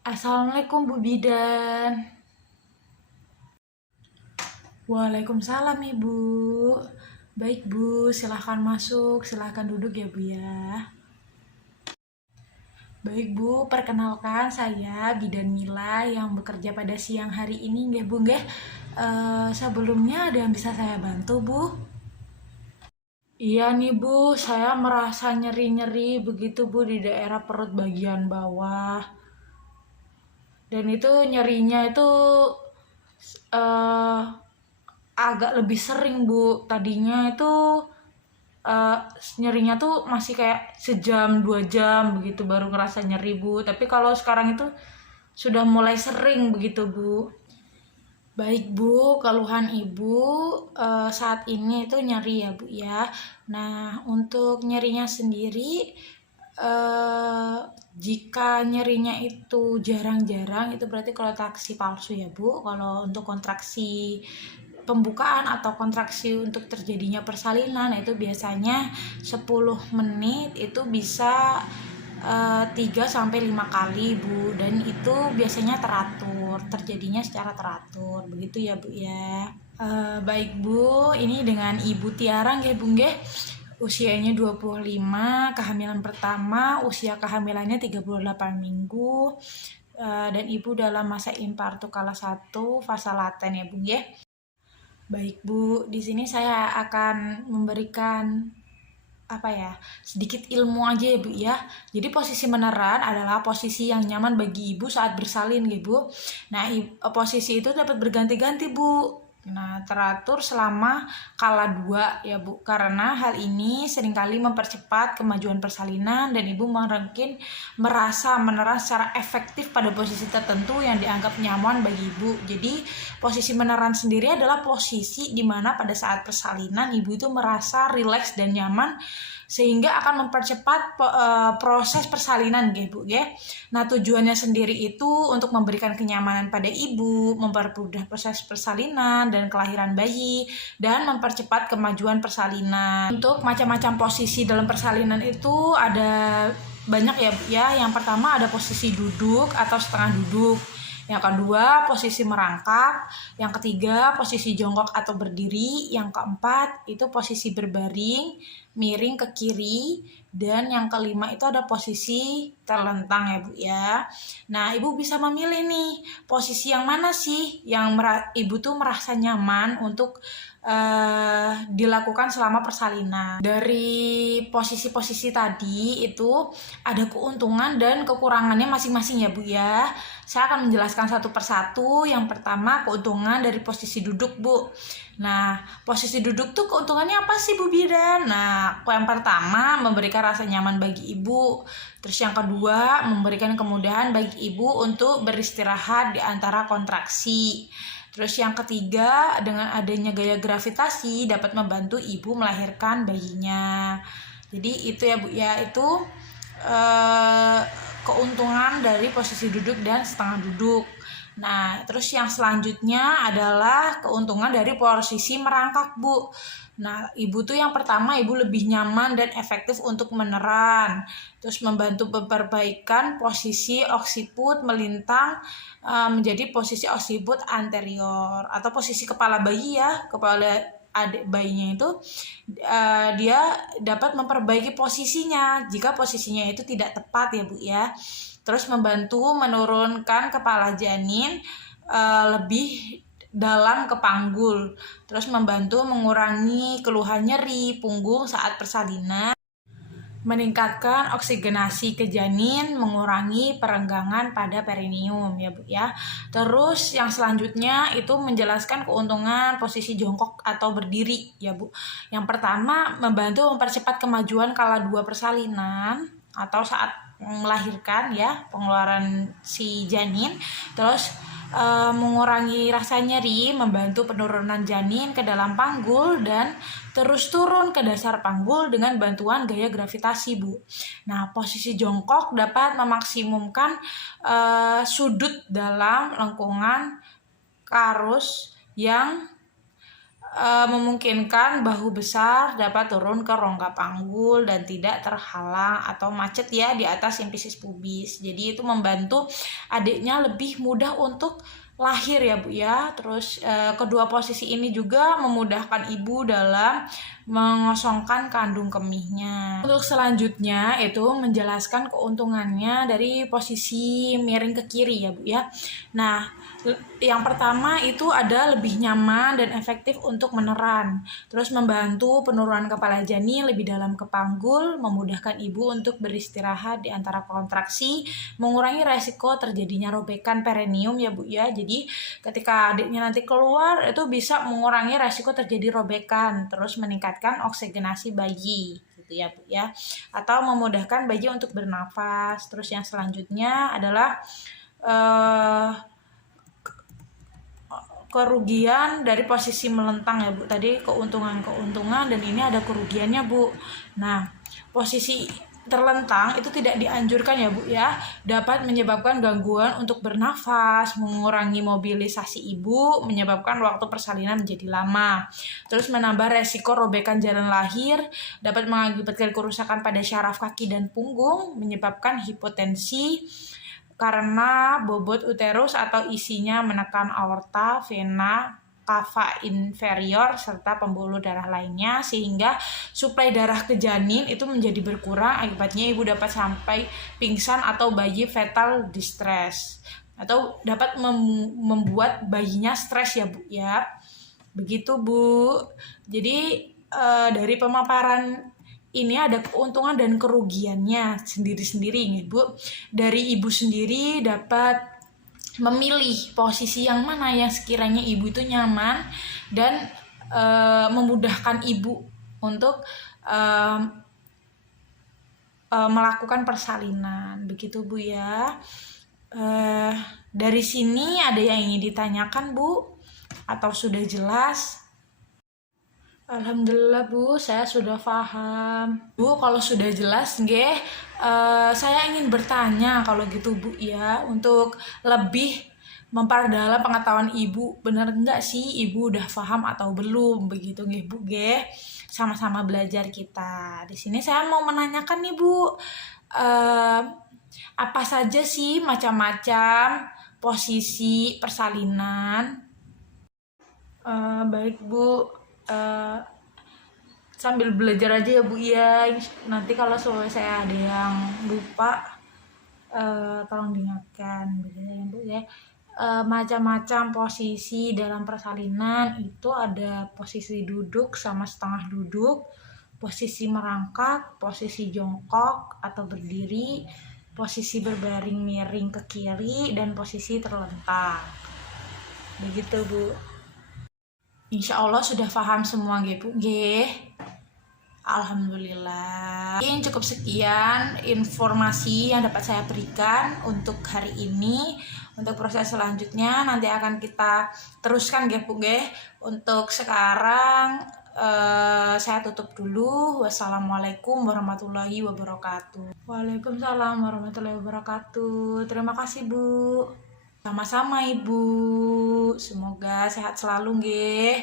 Assalamualaikum Bu Bidan. Waalaikumsalam Ibu. Baik Bu, silahkan masuk, silahkan duduk ya Bu ya. Baik Bu, perkenalkan saya Bidan Mila yang bekerja pada siang hari ini nggih Bu nggih. Sebelumnya ada yang bisa saya bantu Bu? Iya nih Bu, saya merasa nyeri-nyeri begitu Bu di daerah perut bagian bawah. Dan itu nyerinya itu eh, agak lebih sering Bu. Tadinya itu eh, nyerinya tuh masih kayak sejam 2 jam begitu baru ngerasa nyeri Bu. Tapi kalau sekarang itu sudah mulai sering begitu Bu. Baik Bu, keluhan Ibu saat ini itu nyeri ya Bu ya. Nah, untuk nyerinya sendiri, eh, jika nyerinya itu jarang-jarang, itu berarti kontraksi palsu ya Bu. Kalau untuk kontraksi pembukaan atau kontraksi untuk terjadinya persalinan itu biasanya 10 menit itu bisa 3 sampai 5 kali Bu, dan itu biasanya teratur, terjadinya secara teratur. Begitu ya Bu ya. Baik Bu, ini dengan Ibu Tiara nggih Bu nggih. Usianya 25, kehamilan pertama, usia kehamilannya 38 minggu. Dan Ibu dalam masa infartu kala 1 fase laten ya Bu nggih. Baik Bu, di sini saya akan memberikan sedikit ilmu aja ya Bu ya. Jadi posisi meneran adalah posisi yang nyaman bagi Ibu saat bersalin ya Bu. Nah, posisi itu dapat berganti-ganti Bu. Nah, teratur selama kala 2 ya Bu. Karena hal ini seringkali mempercepat kemajuan persalinan dan Ibu mungkin merasa meneran secara efektif pada posisi tertentu yang dianggap nyaman bagi Ibu. Jadi, posisi meneran sendiri adalah posisi di mana pada saat persalinan Ibu itu merasa rileks dan nyaman sehingga akan mempercepat proses persalinan gitu ya. Nah, tujuannya sendiri itu untuk memberikan kenyamanan pada ibu, mempermudah proses persalinan dan kelahiran bayi, dan mempercepat kemajuan persalinan. Untuk macam-macam posisi dalam persalinan itu ada banyak ya Bu ya. Yang pertama ada posisi duduk atau setengah duduk. Yang kedua, posisi merangkak. Yang ketiga, posisi jongkok atau berdiri. Yang keempat, itu posisi berbaring, miring ke kiri. Dan yang kelima itu ada posisi terlentang ya Bu ya. Nah, Ibu bisa memilih nih, posisi yang mana sih yang Ibu tuh merasa nyaman untuk dilakukan selama persalinan. Dari posisi-posisi tadi itu ada keuntungan dan kekurangannya masing-masing ya Bu ya. Saya akan menjelaskan satu persatu. Yang pertama, keuntungan dari posisi duduk Bu. Nah, posisi duduk tuh keuntungannya apa sih Bu Bidan? Nah, yang pertama memberikan rasa nyaman bagi ibu. Terus yang kedua, memberikan kemudahan bagi ibu untuk beristirahat di antara kontraksi. Terus yang ketiga, dengan adanya gaya gravitasi dapat membantu ibu melahirkan bayinya. Jadi itu ya Bu ya, itu keuntungan dari posisi duduk dan setengah duduk. Nah, terus yang selanjutnya adalah keuntungan dari posisi merangkak Bu. Nah, ibu tuh yang pertama, ibu lebih nyaman dan efektif untuk meneran. Terus membantu memperbaikan posisi oksiput melintang menjadi posisi oksiput anterior atau posisi kepala bayi ya, kepala adik bayinya itu dia dapat memperbaiki posisinya jika posisinya itu tidak tepat ya Bu ya. Terus membantu menurunkan kepala janin lebih dalam ke panggul. Terus membantu mengurangi keluhan nyeri punggung saat persalinan, meningkatkan oksigenasi ke janin, mengurangi perenggangan pada perineum ya Bu ya. Terus yang selanjutnya itu menjelaskan keuntungan posisi jongkok atau berdiri ya Bu. Yang pertama, membantu mempercepat kemajuan kala 2 persalinan atau saat melahirkan ya, pengeluaran si janin. Terus mengurangi rasa nyeri, membantu penurunan janin ke dalam panggul dan terus turun ke dasar panggul dengan bantuan gaya gravitasi Bu. Nah, posisi jongkok dapat memaksimumkan sudut dalam lengkungan karus yang memungkinkan bahu besar dapat turun ke rongga panggul dan tidak terhalang atau macet ya di atas simfisis pubis. Jadi itu membantu adiknya lebih mudah untuk lahir ya Bu ya. Terus kedua posisi ini juga memudahkan ibu dalam mengosongkan kandung kemihnya. Untuk selanjutnya itu menjelaskan keuntungannya dari posisi miring ke kiri ya Bu ya. Nah, yang pertama itu ada lebih nyaman dan efektif untuk meneran. Terus membantu penurunan kepala janin lebih dalam ke panggul, memudahkan ibu untuk beristirahat di antara kontraksi, mengurangi resiko terjadinya robekan perineum ya Bu ya. Jadi ketika adiknya nanti keluar itu bisa mengurangi resiko terjadi robekan, terus meningkatkan oksigenasi bayi gitu ya Bu ya. Atau memudahkan bayi untuk bernafas. Terus yang selanjutnya adalah kerugian dari posisi melentang ya Bu. Tadi keuntungan dan ini ada kerugiannya Bu. Nah, posisi terlentang itu tidak dianjurkan ya Bu ya. Dapat menyebabkan gangguan untuk bernafas, mengurangi mobilisasi ibu, menyebabkan waktu persalinan menjadi lama. Terus menambah resiko robekan jalan lahir, dapat mengakibatkan kerusakan pada syaraf kaki dan punggung, menyebabkan hipotensi karena bobot uterus atau isinya menekan aorta, vena, kava inferior, serta pembuluh darah lainnya, sehingga suplai darah ke janin itu menjadi berkurang, akibatnya ibu dapat sampai pingsan atau bayi fetal distress, atau dapat membuat bayinya stres ya Bu ya. Begitu Bu. Jadi dari pemaparan ini ada keuntungan dan kerugiannya sendiri-sendiri nih Bu. Dari ibu sendiri dapat memilih posisi yang mana yang sekiranya ibu itu nyaman dan memudahkan ibu untuk melakukan persalinan. Begitu Bu ya. Dari sini ada yang ingin ditanyakan Bu? Atau sudah jelas? Alhamdulillah Bu, saya sudah paham. Bu, kalau sudah jelas nggih, saya ingin bertanya kalau gitu Bu ya, untuk lebih memperdalam pengetahuan Ibu, benar enggak sih Ibu udah paham atau belum begitu nggih Bu nggih? Sama-sama belajar kita. Di sini saya mau menanyakan nih Bu, apa saja sih macam-macam posisi persalinan? Baik Bu. Sambil belajar aja ya Bu ya. Nanti kalau saya ada yang lupa tolong diingatkan begitu ya Bu ya. Macam-macam posisi dalam persalinan itu ada posisi duduk sama setengah duduk, posisi merangkak, posisi jongkok atau berdiri, posisi berbaring miring ke kiri, dan posisi terlentang. Begitu Bu. Insya Allah sudah paham semua nggih Bu nggih. Alhamdulillah. Mungkin cukup sekian informasi yang dapat saya berikan untuk hari ini. Untuk proses selanjutnya nanti akan kita teruskan nggih Bu nggih. Untuk sekarang saya tutup dulu. Wassalamualaikum warahmatullahi wabarakatuh. Waalaikumsalam warahmatullahi wabarakatuh. Terima kasih Bu. Sama-sama Ibu. Semoga sehat selalu nggih.